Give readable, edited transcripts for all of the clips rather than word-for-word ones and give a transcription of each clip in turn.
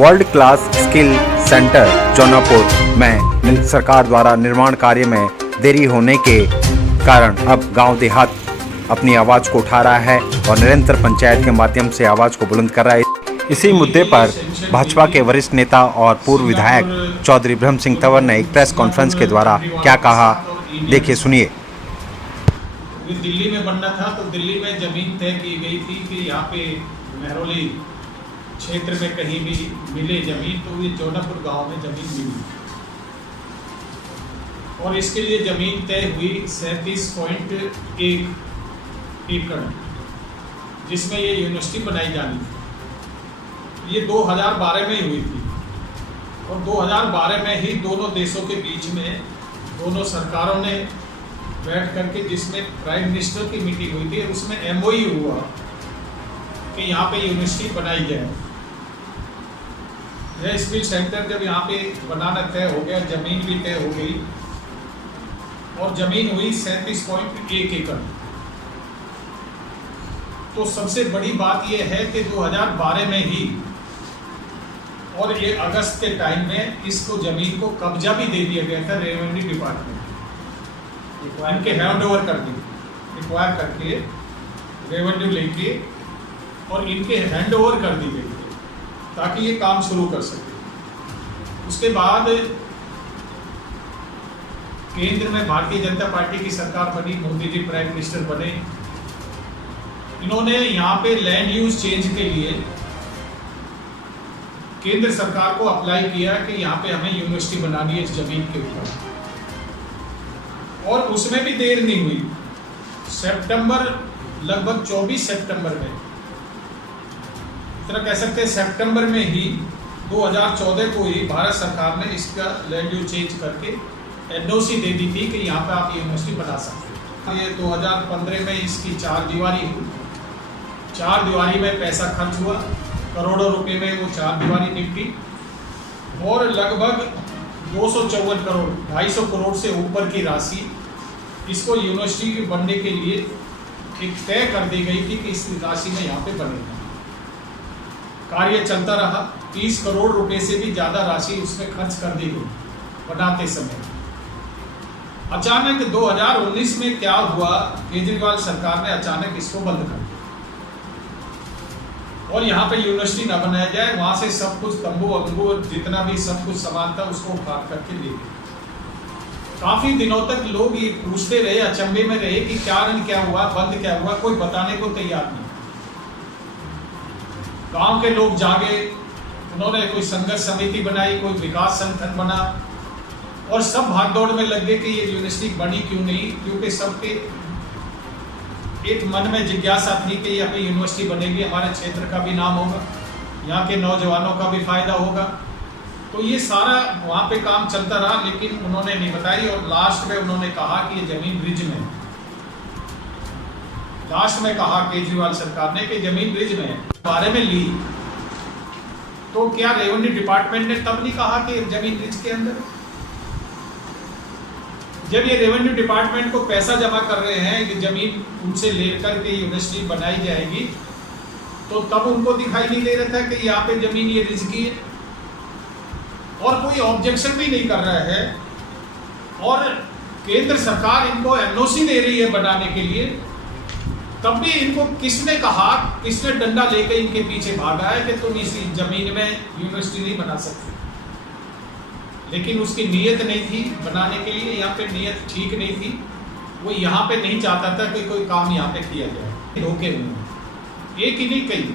World class skill centre Jaunapur में सरकार द्वारा निर्माण कार्य में देरी होने के कारण अब गांव देहात अपनी आवाज़ को उठा रहा है और निरंतर पंचायत के माध्यम से आवाज़ को बुलंद कर रहा है। इसी मुद्दे पर भाजपा के वरिष्ठ नेता और पूर्व विधायक चौधरी ब्रह्म सिंह तंवर ने एक प्रेस कॉन्फ्रेंस के द्वारा क्या कहा, देखिए सुनिए। दिल्ली में बनना था तो दिल्ली में जमीन तय की गई थी कि यहाँ पे महरौली क्षेत्र में कहीं भी मिले जमीन, तो ये जौनापुर गांव में जमीन मिली और इसके लिए जमीन तय हुई 37.1 एकड़, जिसमें ये यूनिवर्सिटी बनाई जानी थी। ये 2012 में हुई थी और 2012 में ही दोनों देशों के बीच में दोनों सरकारों ने बैठ करके, जिसमें प्राइम मिनिस्टर की मीटिंग हुई थी, उसमें MOU हुआ कि यहाँ पे यूनिवर्सिटी बनाई जाए। यह स्किल सेंटर जब यहाँ पे बनाना तय हो गया, जमीन भी तय हो गई और जमीन हुई 37.1 एकड़। तो सबसे बड़ी बात यह है कि 2012 में ही और ये अगस्त के टाइम में इसको जमीन को कब्जा भी दे दिया गया था रेवेन्यू डिपार्टमेंट, इनके हैंड ओवर कर दी, रिक्वायर करके रेवेन्यू लेके और इनके हैंड ओवर कर दी गई थी ताकि ये काम शुरू कर सके। उसके बाद केंद्र में भारतीय जनता पार्टी की सरकार बनी, मोदी जी प्राइम मिनिस्टर बने। इन्होंने यहाँ पे लैंड यूज चेंज के लिए केंद्र सरकार को अप्लाई किया कि यहाँ पे हमें यूनिवर्सिटी बनानी है इस जमीन के ऊपर, और उसमें भी देर नहीं हुई। सितंबर, लगभग 24 सितंबर में, इतना कह सकते हैं सितंबर में ही 2014 को ही भारत सरकार ने इसका लैंड यूज चेंज करके NOC दे दी थी कि यहाँ पे आप यूनिवर्सिटी बना सकते हैं। ये 2015 में इसकी 4 दीवारी हुई। 4 दीवारी में पैसा खर्च हुआ, करोड़ों रुपए में वो 4 दीवारी निपटी और लगभग 254 करोड़, 250 करोड़ से ऊपर की राशि इसको यूनिवर्सिटी बनने के लिए एक तय कर दी गई थी कि इस राशि में यहाँ पे बनेगा। कार्य चलता रहा, 30 करोड़ रुपए से भी ज़्यादा राशि उसमें खर्च कर दी गई बनाते समय। अचानक 2019 में क्या हुआ, केजरीवाल सरकार ने अचानक इसको बंद कर दिया और यहाँ पे यूनिवर्सिटी ना बनाया जाए। वहाँ से सब कुछ तंबू वंबू जितना भी सब कुछ सामान था उसको उठार करके ले गए। काफी दिनों तक लोग ये पूछते रहे, अचंभे में रहे कि कारण क्या हुआ, बंद क्या हुआ, कोई बताने को तैयार नहीं। गांव के लोग जागे, उन्होंने कोई संघर्ष समिति बनाई, कोई विकास संगठन बना और सब भागदौड़ में लग गए कि ये यूनिवर्सिटी बनी क्यों नहीं, क्योंकि सबके एक मन में जिज्ञासा थी कि यहाँ पे यूनिवर्सिटी बनेगी, हमारे क्षेत्र का भी नाम होगा, यहाँ के नौजवानों का भी फायदा होगा। तो ये सारा वहाँ पे काम चलता रहा, लेकिन उन्होंने नहीं बताई और लास्ट में उन्होंने कहा कि ये जमीन रिज में है। लास्ट में कहा केजरीवाल सरकार ने कि जमीन रिज में है, बारे में ली। तो क्या रेवेन्यू डिपार्टमेंट ने तब नहीं कहा कि जमीन रिज के अंदर? जब ये रेवेन्यू डिपार्टमेंट को पैसा जमा कर रहे हैं कि जमीन उनसे लेकर के यूनिवर्सिटी बनाई जाएगी, तो तब उनको दिखाई नहीं दे रहा था कि यहाँ पे जमीन ये रिज की है और कोई ऑब्जेक्शन भी नहीं कर रहा है और केंद्र सरकार इनको NOC दे रही है बनाने के लिए। तब भी इनको किसने कहा, किसने डंडा लेकर इनके पीछे भागा है कि तुम इस जमीन में यूनिवर्सिटी नहीं बना सकते। लेकिन उसकी नीयत नहीं थी बनाने के लिए, यहाँ पे नीयत ठीक नहीं थी। वो यहाँ पे नहीं चाहता था कि कोई काम यहाँ पे किया जाए। रोके हुए एक ही नहीं, कई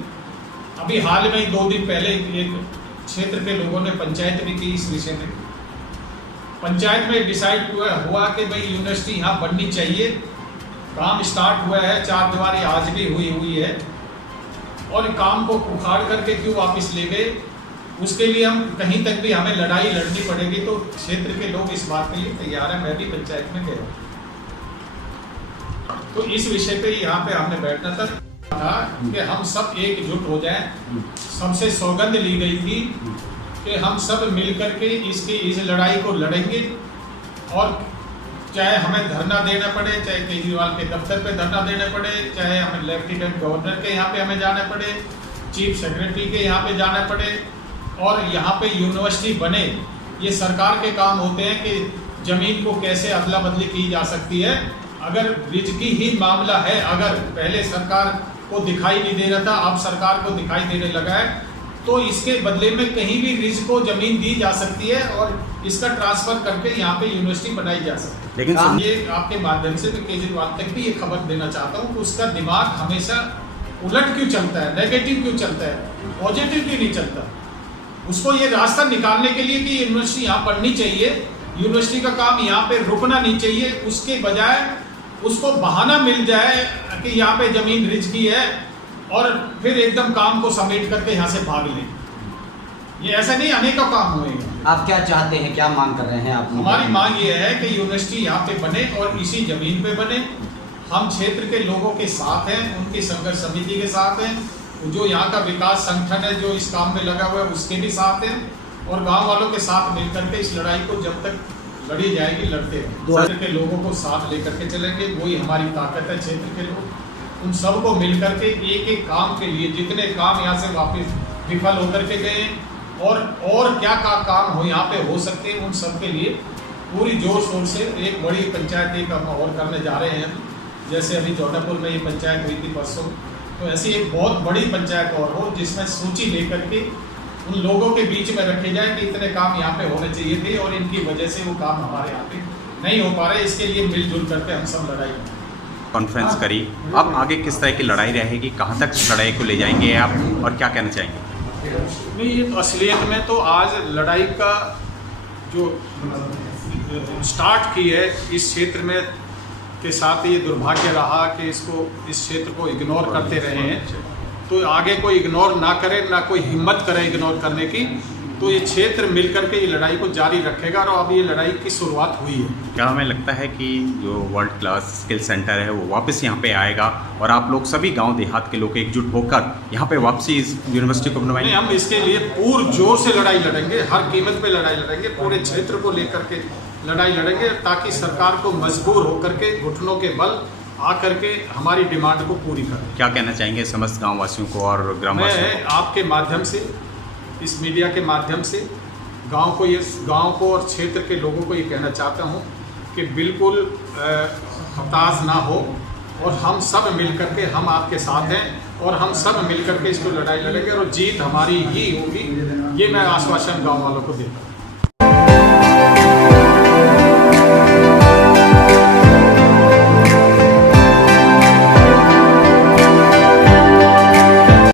अभी हाल में 2 दिन पहले एक क्षेत्र के लोगों ने पंचायत भी की इस विषय में। पंचायत में डिसाइड हुआ कि भाई यूनिवर्सिटी यहाँ बननी चाहिए। काम स्टार्ट हुआ है, 4 दीवारी आज भी हुई है और काम को उखाड़ करके क्यों वापस ले गए, उसके लिए हम कहीं तक भी हमें लड़ाई लड़नी पड़ेगी। तो क्षेत्र के लोग इस बात के लिए तैयार हैं। मैं भी पंचायत में गया, तो इस विषय पे यहाँ पे हमने बैठना था कि हम सब एकजुट हो जाएं। सबसे सौगंध ली गई थी कि हम सब मिलकर के इस लड़ाई को लड़ेंगे और चाहे हमें धरना देना पड़े, चाहे केजरीवाल के दफ्तर पे धरना देना पड़े, चाहे हमें लेफ्टिनेंट गवर्नर के यहाँ पे हमें जाना पड़े, चीफ सेक्रेटरी के यहाँ पे जाना पड़े, और यहाँ पे यूनिवर्सिटी बने। ये सरकार के काम होते हैं कि ज़मीन को कैसे अदला बदली की जा सकती है। अगर रिजकी ही मामला है, अगर पहले सरकार को दिखाई नहीं दे रहा था, अब सरकार को दिखाई देने लगा है, तो इसके बदले में कहीं भी रिज को ज़मीन दी जा सकती है और इसका ट्रांसफ़र करके यहाँ पे यूनिवर्सिटी बनाई जा सकती है। लेकिन ये आपके माध्यम से मैं केजरीवाल तक भी ये खबर देना चाहता हूँ कि उसका दिमाग हमेशा उलट क्यों चलता है, नेगेटिव क्यों चलता है, पॉजिटिव क्यों नहीं चलता। उसको ये रास्ता निकालने के लिए कि यूनिवर्सिटी यहाँ पढ़नी चाहिए, यूनिवर्सिटी का काम यहाँ पे रुकना नहीं चाहिए, उसके बजाय उसको बहाना मिल जाए कि यहाँ पे ज़मीन रिज की है और फिर एकदम काम को समेट करके यहाँ से भाग लें। ये ऐसा नहीं, अनेकों काम हुए हैं। आप क्या चाहते हैं, क्या मांग कर रहे हैं आप? हमारी मांग ये है कि यूनिवर्सिटी यहाँ पे बने और इसी ज़मीन पे बने। हम क्षेत्र के लोगों के साथ हैं, उनकी संघर्ष समिति के साथ हैं, जो यहाँ का विकास संगठन है जो इस काम में लगा हुआ है उसके भी साथ हैं, और गांव वालों के साथ मिलकर के इस लड़ाई को जब तक लड़ी जाएगी लड़ते हैं। क्षेत्र के लोगों को साथ लेकर के चलेंगे, वही हमारी ताकत है। क्षेत्र के लोग उन सबको मिलकर के एक एक काम के लिए, जितने काम यहाँ से वापस विफल होकर के गए और क्या काम हो यहाँ पे हो सकते हैं, उन सब के लिए पूरी जोर शोर से एक बड़ी पंचायत एक हम और करने जा रहे हैं। जैसे अभी जौनापुर में ये पंचायत हुई थी परसों, तो ऐसी एक बहुत बड़ी पंचायत और हो जिसमें सूची लेकर के उन लोगों के बीच में रखे जाए कि इतने काम यहाँ पे होने चाहिए थे और इनकी वजह से वो काम हमारे यहाँ पे नहीं हो पा रहे। इसके लिए मिलजुल करके हम सब लड़ाई कॉन्फ्रेंस करी। अब आगे किस तरह की लड़ाई रहेगी, कहाँ तक इस लड़ाई को ले जाएंगे आप और क्या कहना चाहेंगे? नहीं, ये तो असलियत में तो आज लड़ाई का जो स्टार्ट की है इस क्षेत्र में के साथ ये दुर्भाग्य रहा कि इस क्षेत्र को इग्नोर करते रहे हैं। तो आगे कोई इग्नोर ना करे, ना कोई हिम्मत करे इग्नोर करने की। तो ये क्षेत्र मिलकर के ये लड़ाई को जारी रखेगा और अब ये लड़ाई की शुरुआत हुई है। क्या हमें लगता है कि जो वर्ल्ड क्लास स्किल सेंटर है वो वापस यहाँ पे आएगा और आप लोग सभी गांव देहात के लोग एकजुट होकर यहाँ पे वापसी इस यूनिवर्सिटी को बनवाएंगे? हम इसके लिए पूरे जोर से लड़ाई लड़ेंगे, हर कीमत पे लड़ाई लड़ेंगे, पूरे क्षेत्र को लेकर के लड़ाई लड़ेंगे ताकि सरकार को मजबूर होकर के घुटनों के बल आकर के हमारी डिमांड को पूरी करें। क्या कहना चाहेंगे समस्त गाँव वासियों को और ग्रामवासियों को? मैं आपके माध्यम से, इस मीडिया के माध्यम से गांव को और क्षेत्र के लोगों को ये कहना चाहता हूँ कि बिल्कुल हताश ना हो और हम सब मिलकर के, हम आपके साथ हैं और हम सब मिलकर के इसको लड़ाई लड़ेंगे और जीत हमारी ही होगी। ये मैं आश्वासन गांव वालों को देता हूँ।